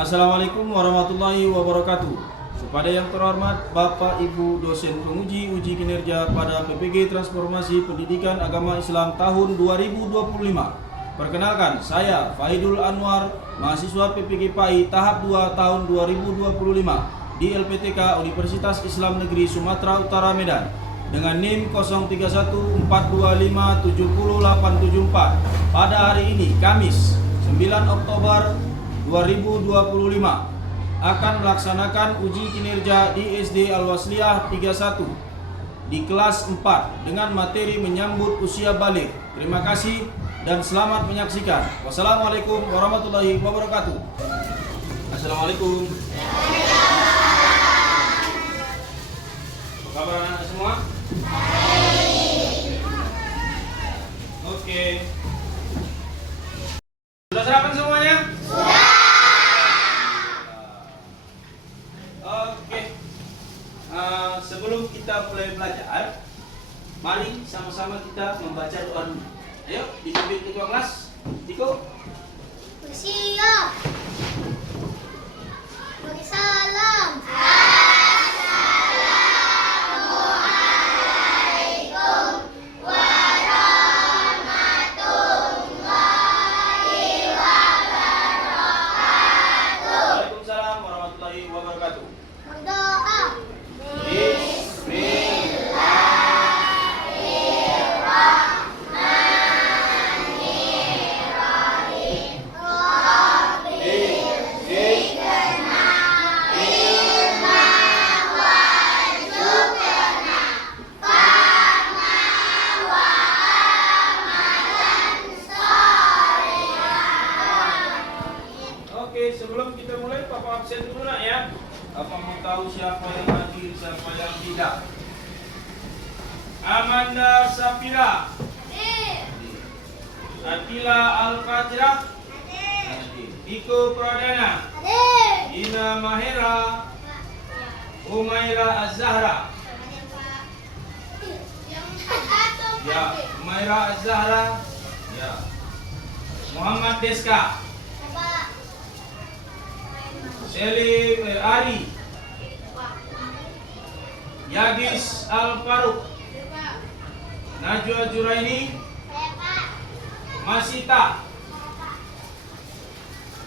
Assalamualaikum warahmatullahi wabarakatuh. Kepada yang terhormat Bapak Ibu dosen penguji uji kinerja pada PPG Transformasi Pendidikan Agama Islam tahun 2025. Perkenalkan, saya Fahidul Anwar, mahasiswa PPG PAI tahap 2 tahun 2025 di LPTK Universitas Islam Negeri Sumatera Utara Medan dengan NIM 031425700874. Pada hari ini Kamis 9 Oktober 2025 akan melaksanakan uji kinerja di SD Al-Wasliyah 31 di kelas 4 dengan materi menyambut usia balik. Terima kasih dan selamat menyaksikan. Wassalamualaikum warahmatullahi wabarakatuh. Assalamualaikum. Apa kabar anak-anak semua? Oke. Sudah sarapan semuanya? Sebelum kita mulai belajar, mari sama-sama kita membaca doa dulu. Ayo, dipimpin ketua kelas, Tiko. Siap. Bagi salam. Waalaikumsalam warahmatullahi wabarakatuh. Berdoa. Oke, sebelum kita mulai, Papa absen dulu nak ya. Papa mau tahu siapa yang hadir, siapa yang tidak. Amanda Safira, Atila Al-Fajrah, Iko Pradana, Ina Mahera, Umaira Az-Zahra. Ya, Umaira Az-Zahra. Ya. Muhammad Deska, Selim Ari, Yagis Al-Faruq, Najwa Juraini, Masita,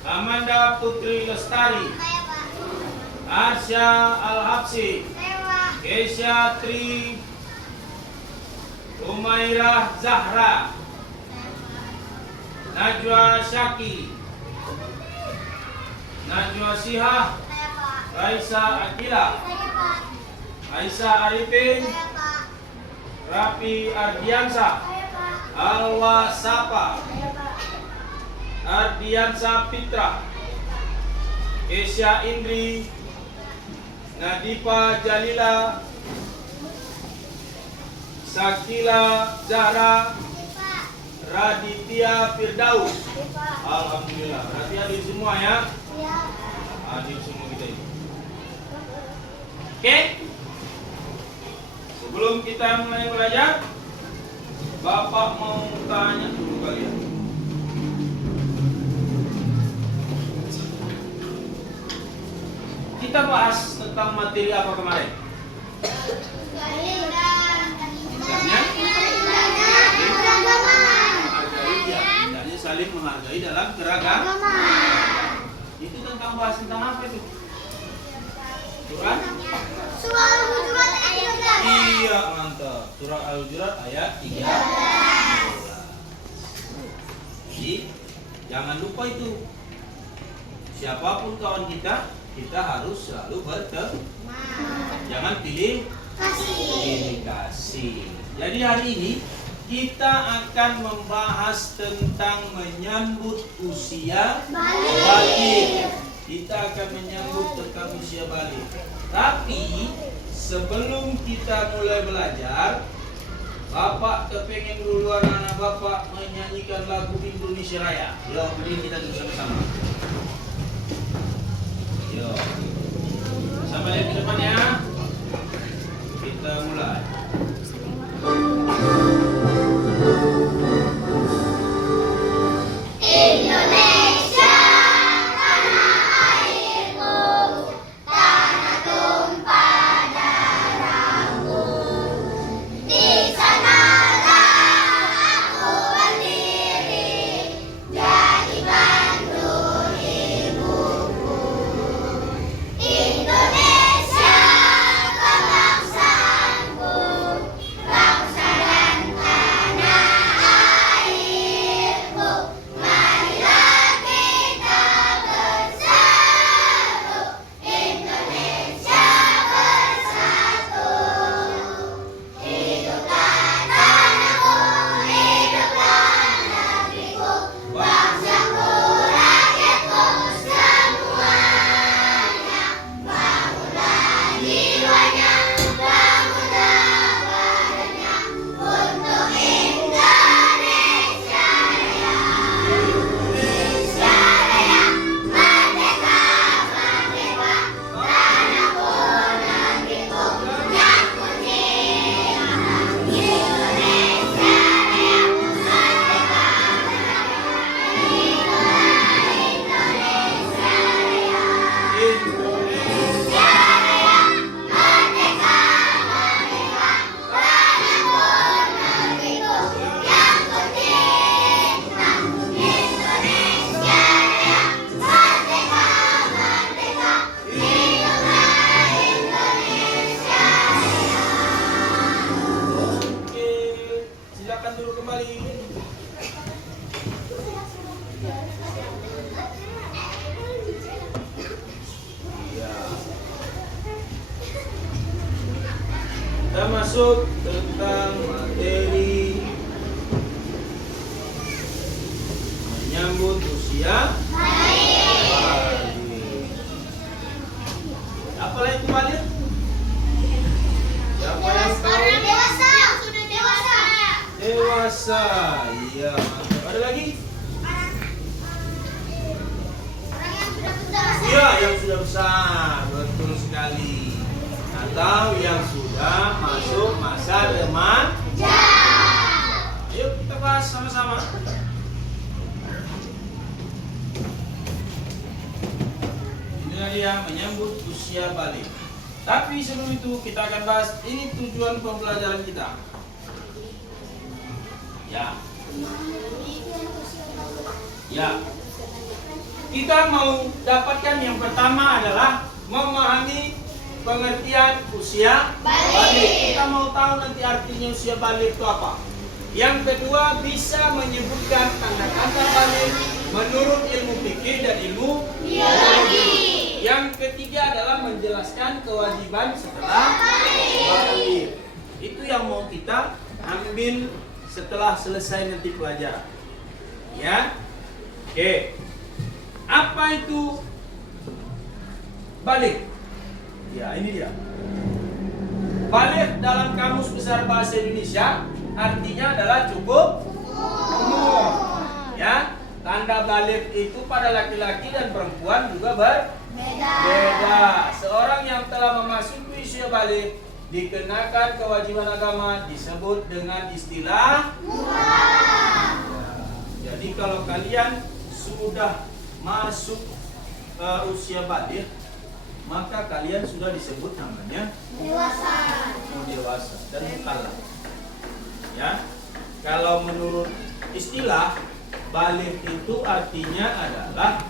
Amanda Putri Lestari, Arsya Al-Habsi, Kesya Tri, Umairah Zahra, Najwa Syaki, Najwa Sihah, Raisa Akila, Aisyah Arifin, Rafi Ardiansa, Alwa Sapa, Ardiansa Fitra, Kesya Indri, Nadifa Jalila, Sakila Zahra, Raditya Firdaus. Alhamdulillah, berarti hadir semua ya. Hadir semua kita ini. Oke? Sebelum kita mulai belajar, Bapak mau tanya dulu kalian. Kita bahas tentang materi apa kemarin? Menghargai, saling menghargai dalam keragaman. Itu bahas tentang apa itu? Surah? Surah Al-Hujurat ayat 13. Iya, mantap. Surah Al-Hujurat ayat 13. Jadi, jangan lupa itu. Siapapun kawan kita, kita harus selalu berteman. Jangan pilih kasih. Jadi hari ini kita akan membahas tentang menyambut usia balik. Kita akan menyambut tentang usia balik. Tapi sebelum kita mulai belajar, Bapak kepengen duluan anak Bapak menyanyikan lagu Indonesia Raya. Yuk, beri kita bersama-sama. Yuk. Sampai lihat di depan ya. Kita mulai. Indonesia, tanah air Kita masuk tentang materi menyambut usia balik. Apa itu balik? Siapa yang tahu? Orang dewasa. Yang sudah dewasa. Dewasa. Iya, mantap. Ada lagi? Orang yang sudah besar. Iya, yang sudah besar. Betul sekali. Atau yang sudah masuk masa remaja. Ayo kita bahas sama-sama. Inilah dia menyambut usia balik. Tapi sebelum itu kita akan bahas ini tujuan pembelajaran kita. Ya. Ya. Kita mau dapatkan yang pertama adalah memahami pengertian usia balik. Kita mau tahu nanti artinya usia balik itu apa. Yang kedua bisa menyebutkan tanda-tanda balik menurut ilmu fikih dan ilmu biologi. Yang ketiga adalah menjelaskan kewajiban setelah balik. Itu yang mau kita ambil setelah selesai nanti pelajaran. Ya. Oke. Apa itu balik? Ya, ini dia. Balik dalam Kamus Besar Bahasa Indonesia artinya adalah cukup umur. Ya, tanda balik itu pada laki-laki dan perempuan juga berbeda. Seorang yang telah memasuki usia balik dikenakan kewajiban agama disebut dengan istilah mukallaf. Jadi kalau kalian sudah masuk usia balik, maka kalian sudah disebut namanya dewasa dan mukallaf. Ya, kalau menurut istilah balik itu artinya adalah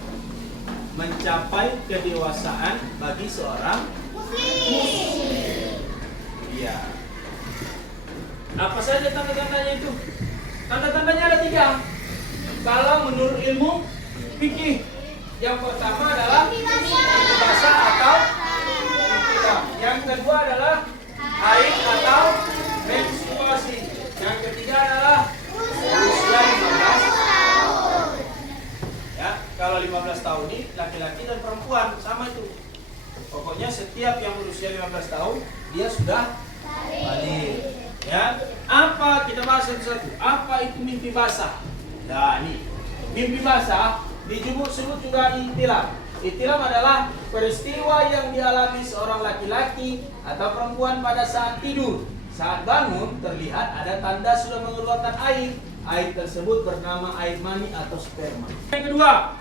mencapai kedewasaan bagi seorang muslim. Iya. Apa saja tanda-tandanya itu? Tanda-tandanya ada 3. Kalau menurut ilmu fikih, yang pertama adalah basah atau tidak. Yang kedua adalah haid atau menstruasi. Yang ketiga adalah usia 15 tahun. Ya, kalau 15 tahun ini laki-laki dan perempuan sama itu. Pokoknya setiap yang berusia 15 tahun dia sudah balik. Ya, apa kita bahas satu-satu? Apa itu mimpi basah? Nah, ini mimpi basah disebut juga ihtilam. Ihtilam adalah peristiwa yang dialami seorang laki-laki atau perempuan pada saat tidur. Saat bangun terlihat ada tanda sudah mengeluarkan air. Air tersebut bernama air mani atau sperma. Yang kedua,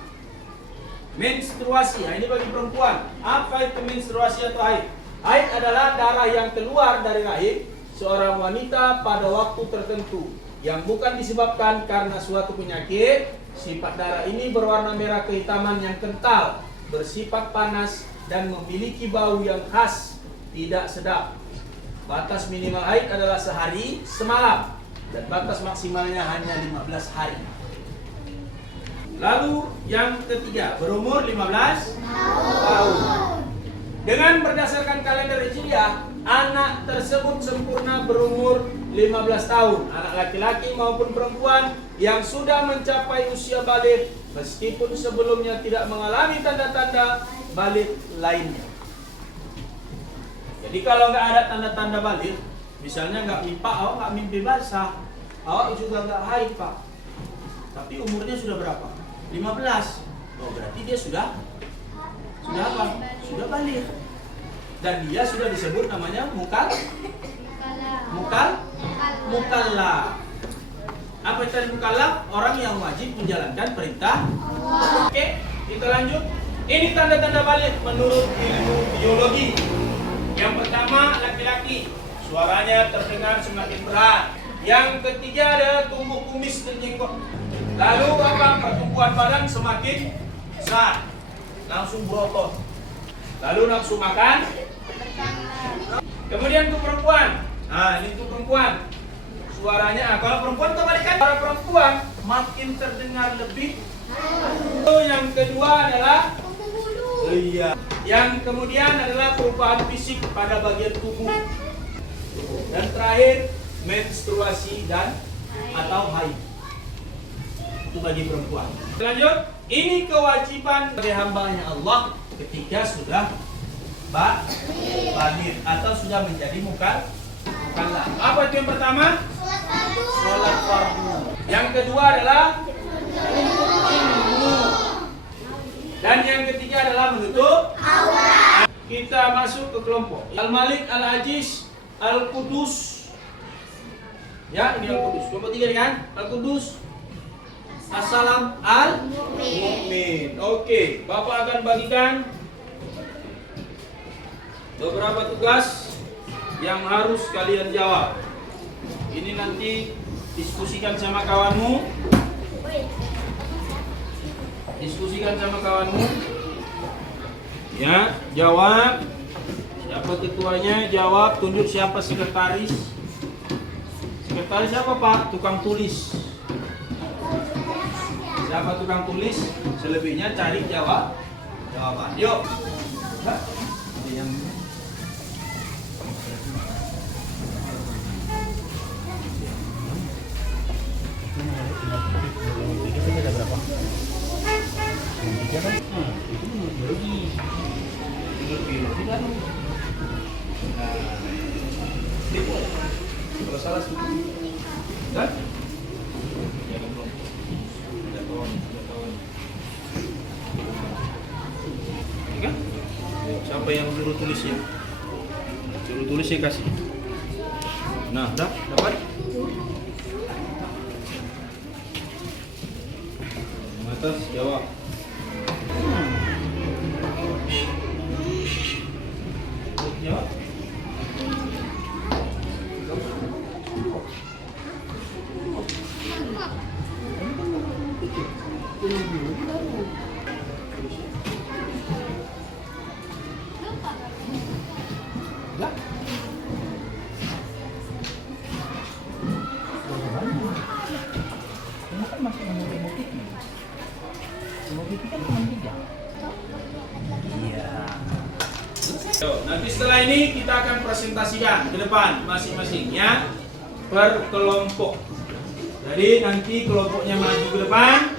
menstruasi. Nah, ini bagi perempuan. Apa itu menstruasi atau haid? Haid adalah darah yang keluar dari rahim seorang wanita pada waktu tertentu yang bukan disebabkan karena suatu penyakit. Sifat darah ini berwarna merah kehitaman yang kental, bersifat panas dan memiliki bau yang khas, tidak sedap. Batas minimal haid adalah sehari semalam dan batas maksimalnya hanya 15 hari. Lalu yang ketiga, berumur 15 tahun. Dengan berdasarkan kalender Hijriah, anak tersebut sempurna berumur 15 tahun. Anak laki-laki maupun perempuan yang sudah mencapai usia balik meskipun sebelumnya tidak mengalami tanda-tanda balik lainnya. Jadi kalau nggak ada tanda-tanda balik, misalnya nggak nggak mimpi basah, awak juga nggak haid Pak, tapi umurnya sudah berapa? 15. Oh, berarti dia sudah apa? Sudah balik. Dan dia sudah disebut namanya mukallaf. Apa itu mukallaf? Orang yang wajib menjalankan perintah. Oke, kita lanjut. Ini tanda-tanda balik menurut ilmu biologi. Yang pertama, laki-laki, suaranya terdengar semakin berat. Yang ketiga ada tumbuh kumis dan jenggot. Lalu apa? Pertumbuhan badan semakin besar, langsung berotot. Lalu nafsu makan. Kemudian untuk perempuan, nah ini untuk perempuan, suaranya, kalau perempuan kebalikan, suara perempuan makin terdengar lebih. Yang kedua adalah yang kemudian adalah perubahan fisik pada bagian tubuh. Dan terakhir menstruasi dan atau haid. Itu bagi perempuan. Lanjut, ini kewajiban bagi hambanya Allah ketika sudah baligh atau sudah menjadi mukallaf. Apa itu yang pertama? Sholat fardu. Yang kedua adalah ilmu. Dan yang ketiga adalah menutup aurat. Kita masuk ke kelompok Al-Malik, Al-Aziz, Al-Qudus. Ya, ini Al-Qudus. Kelompok 3 kan? Al-Qudus, As-Salam, Al-Mu'min. Oke, Bapak akan bagikan beberapa tugas yang harus kalian jawab. Ini nanti diskusikan sama kawanmu. Diskusikan sama kawanmu. Ya, jawab. Siapa ketuanya? Jawab. Tunjuk siapa sekretaris. Sekretaris apa Pak? Tukang tulis. Siapa tukang tulis? Selebihnya cari jawaban. Yuk. Kalau salah setuju. Dan? Jangan belum. Tidak kawan. Ini kan? Siapa yang suruh tulis ya? Suruh tulis ya kasih. Nah, dapat? Atas jawab. Jawab. Nanti setelah ini kita akan presentasikan ke depan masing-masing ya, per kelompok. Jadi nanti kelompoknya maju ke depan.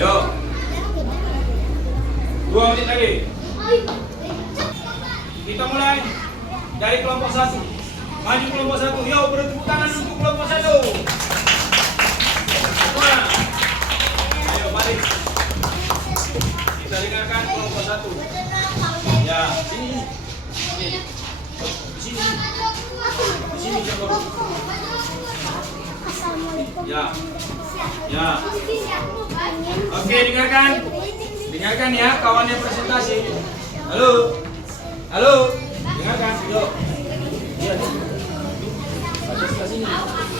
Yuk. 2 menit lagi. Kita mulai dari kelompok 1. Maju kelompok 1. Yuk, beri tepuk tangan untuk kelompok 1. Semua. Ayo balik. Kita dengarkan kelompok 1. Ya, sini. Di sini coba. Ya. Oke, dengarkan. Dengarkan ya, kawannya presentasi. Halo. Dengarkan. Yuk. Iya.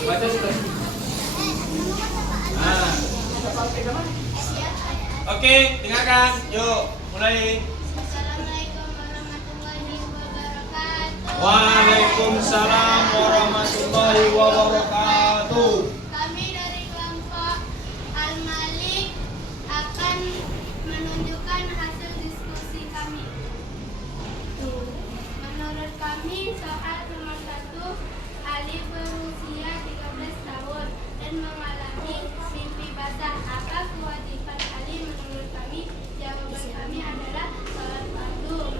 Baca sebelah sini. Nah. Oke, dengarkan. Yuk, mulai. Assalamualaikum warahmatullahi wabarakatuh. Waalaikumsalam warahmatullahi wabarakatuh. Kami dari kelompok Al-Malik akan menunjukkan hasil diskusi kami. Menurut kami, soal nomor 1, Ali berusia 13 tahun dan mengalami mimpi basah. Apa kewajiban Ali menurut kami? Jawaban kami adalah sholat fardu,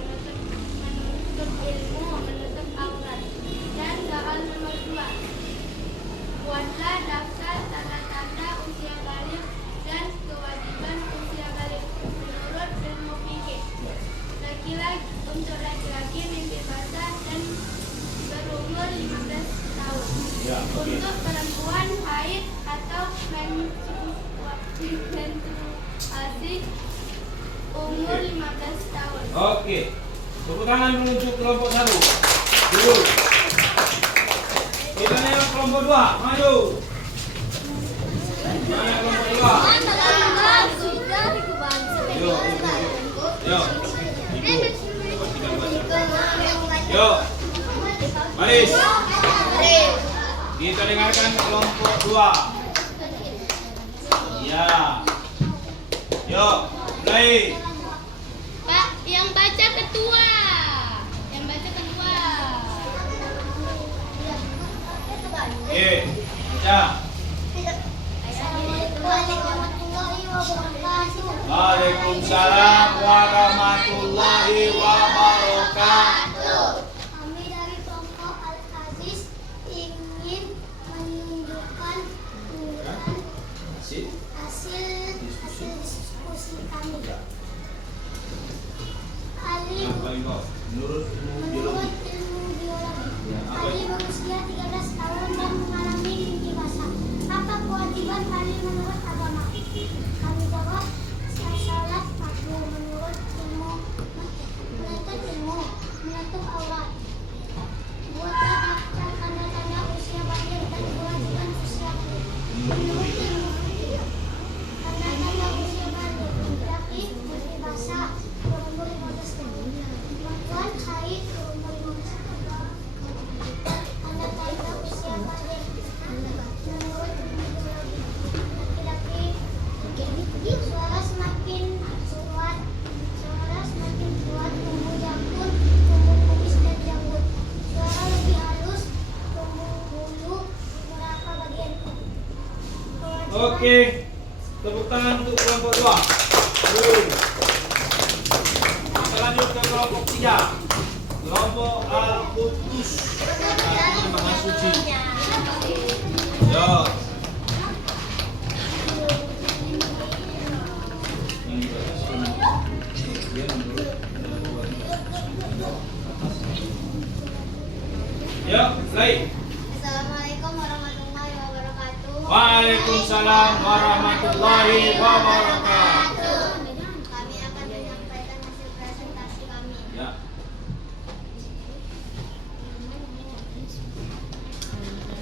menuntut ilmu, menutup aurat. Dan soal nomor 2, buatlah daftar tanda-tanda usia balik dan kewajiban usia balik menurut ilmu fikih. Untuk laki-laki mimpi basah dan berumur 15 tahun. Ya, oke. Untuk perempuan haid atau menstruasi umur 15 tahun. Oke. Tepuk tangan menuju kelompok 1. Dulu. Kita lihat kelompok 2. Maju. Mana kelompok 2? Yuk. Yuk. Baris. Kita dengarkan kelompok 2. Ya. Yuk, mulai. Pak, yang baca ketua. Yang baca ketua. Oke. Ya. Assalamualaikum warahmatullahi wabarakatuh. Waalaikumsalam warahmatullahi wabarakatuh. Kami dari kelompok Al-Aziz ingin menunjukkan hasil diskusi kami. Menurut ilmu Menurut biologi. ilmu biologi, Ya, apa Ali itu? berusia 13 tahun dan mengalami mimpi basah. Apa kewajiban Ali menurut agama? Kami jawab, salat fardu menurut ilmu, menuntut ilmu, menutup aurat. Buatlah daftar tanda-tanda usia balik dan kewajiban usia balik. Menurut ilmu fikih, tanda-tanda usia balik, laki mimpi basah berumur 15 tahun, perempuan haid berumur 15 tahun. Tanda-tanda usia balik menurut ilmu biologi, laki-laki suara semakin kuat, tumbuh janggut, tumbuh kumis dan janggut. Suara lebih halus, tumbuh bulu beberapa bagian tubuh. Kewajiban Oke. Tepuk tangan untuk kelompok 2. Kita lanjut ke kelompok 3. Kelompok Al-Qudus. Artinya Maha Suci. Yo. Ya, mulai. Assalamualaikum warahmatullahi wabarakatuh. Waalaikumsalam warahmatullahi wabarakatuh. Kami akan menyampaikan hasil presentasi kami. Ya.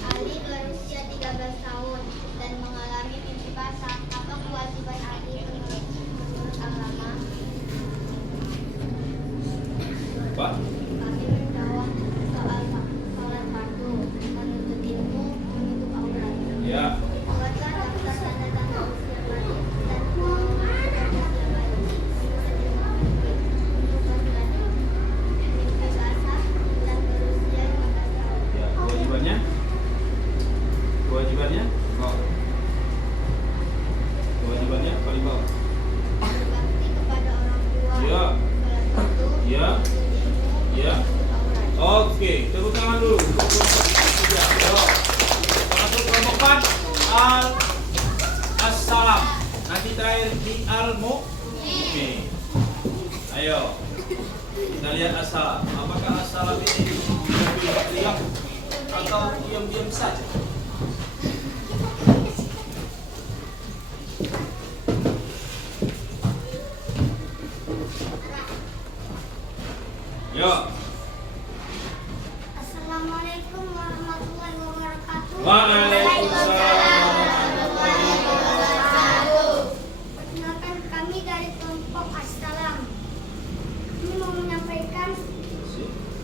Ali berusia 13 tahun dan mengalami mimpi basah. Apa kewajiban Ali menurut agama? Pak. Kami menjawab soal salat fardu, menuntut ilmu, menutup aurat. Ya. Buatlah daftar tanda-tanda usia balik dan kewajiban usia balik. Untuk laki-laki, mimpi basah dan berusia 15 tahun. Ya, kewajibannya? Kewajibannya? Oh. Kewajibannya paling bawah. Berbakti kepada orang tua. Ya. Salat fardu, Ya. menuntut ilmu, Ya. menutup aurat. Oke, tepuk tangan dulu. Untuk kelompok 3. Yo. Masuk kelompok 4. Assalam. Nanti terakhir di al-mu'min. Ayo. Kita lihat assalam. Apakah assalam ini teriak atau diam-diam saja? Yo. Assalamualaikum warahmatullahi wabarakatuh. Waalaikumsalam. Perkenalkan, kami dari kelompok Assalam. Kami mau menyampaikan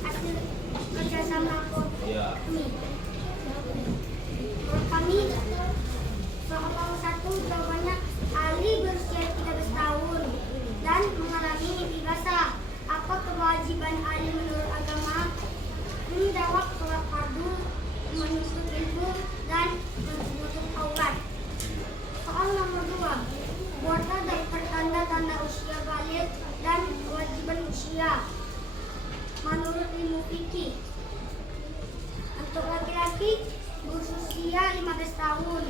hasil kerjasama Ya. kami. Menurut kami, soal 1 jawabannya Ali berusia 13 tahun dan mengalami mimpi basah. Apa kewajiban Ali menurut agama? Menjawab sholat fardu, menuntut ilmu, dan menutup aurat. Soal nomor 2, buatlah daftar tanda-tanda usia balik dan kewajiban usia menurut ilmu fikih. Untuk laki-laki berusia 15 tahun,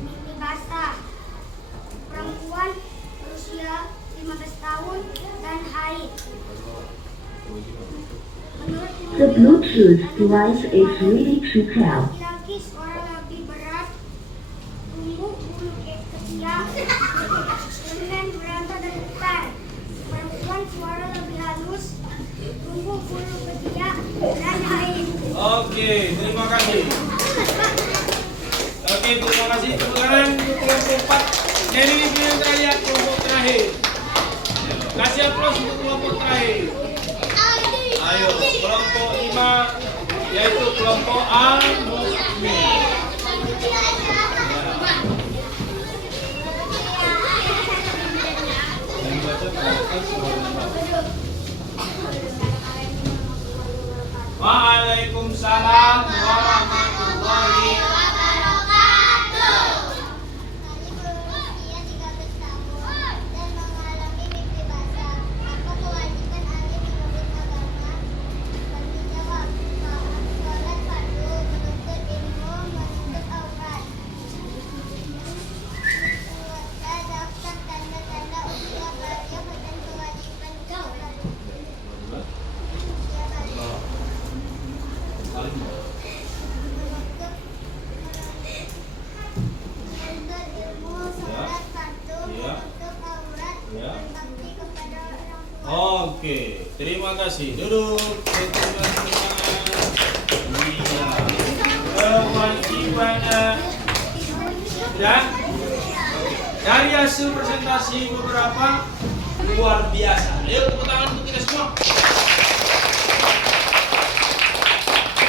mimpi basah. Perempuan berusia 15 tahun dan haid. Menurut ilmu The Bluetooth biologi, device is ready to pair. laki-laki suara lebih berat, tumbuh bulu ketiak, dengan berantai dan getar. Perempuan suara lebih halus, tumbuh bulu ketiak dan haid. Oke, terima kasih. Oke, terima kasih. Tepuk tangan untuk kelompok 4. Jadi ini yang kita lihat kelompok terakhir. Kasih aplaus untuk kelompok terakhir. Ayo, kelompok 5 yaitu kelompok Al-Mu'min. Waalaikumsalam warahmatullahi wabarakatuh. Ya. Oke, terima kasih. Duduk, teman-teman. Iya. Kewajiban ya. Dari hasil presentasi beberapa luar biasa. Ayo tepuk tangan untuk kita semua.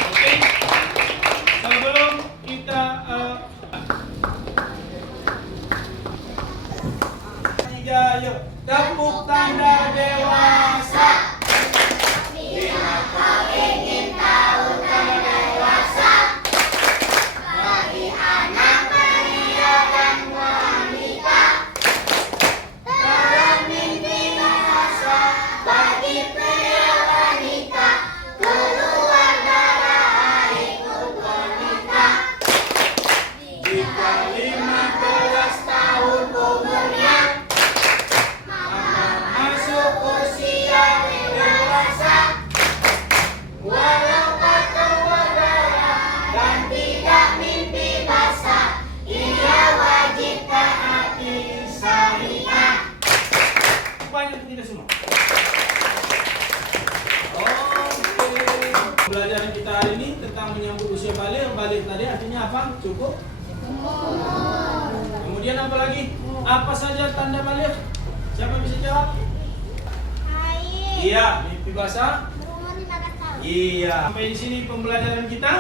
Oke. Sebelum kita tiga, yuk tepuk tanda dewasa. Bila kau ingin tahu tanda dewasa, bagi anak pria dan wanita, dalam mimpi dewasa, bagi pria wanita, keluar darah ikut wanita. Jika 15 tahun umurnya, masuk usia dewasa, walau tak keluar darah dan tidak mimpi basah, ia wajib taati syariat. Banyak kita semua. Oke. Pelajaran kita hari ini tentang menyambut usia balik. Balik tadi artinya apa? Cukup. Kemudian apa lagi? Apa saja tanda balik? Siapa bisa jawab? Iya, mimpi basah. Iya. Sampai di sini pembelajaran kita.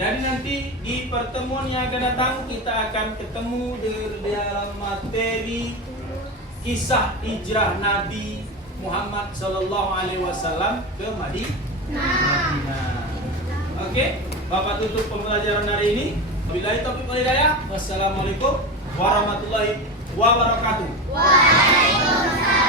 Jadi nanti di pertemuan yang akan datang kita akan ketemu di dalam materi kisah hijrah Nabi Muhammad SAW ke Madinah. Oke, Bapak tutup pembelajaran hari ini. Wabillahi taufiq wal hidayah. Wassalamualaikum warahmatullahi wabarakatuh. Waalaikumsalam.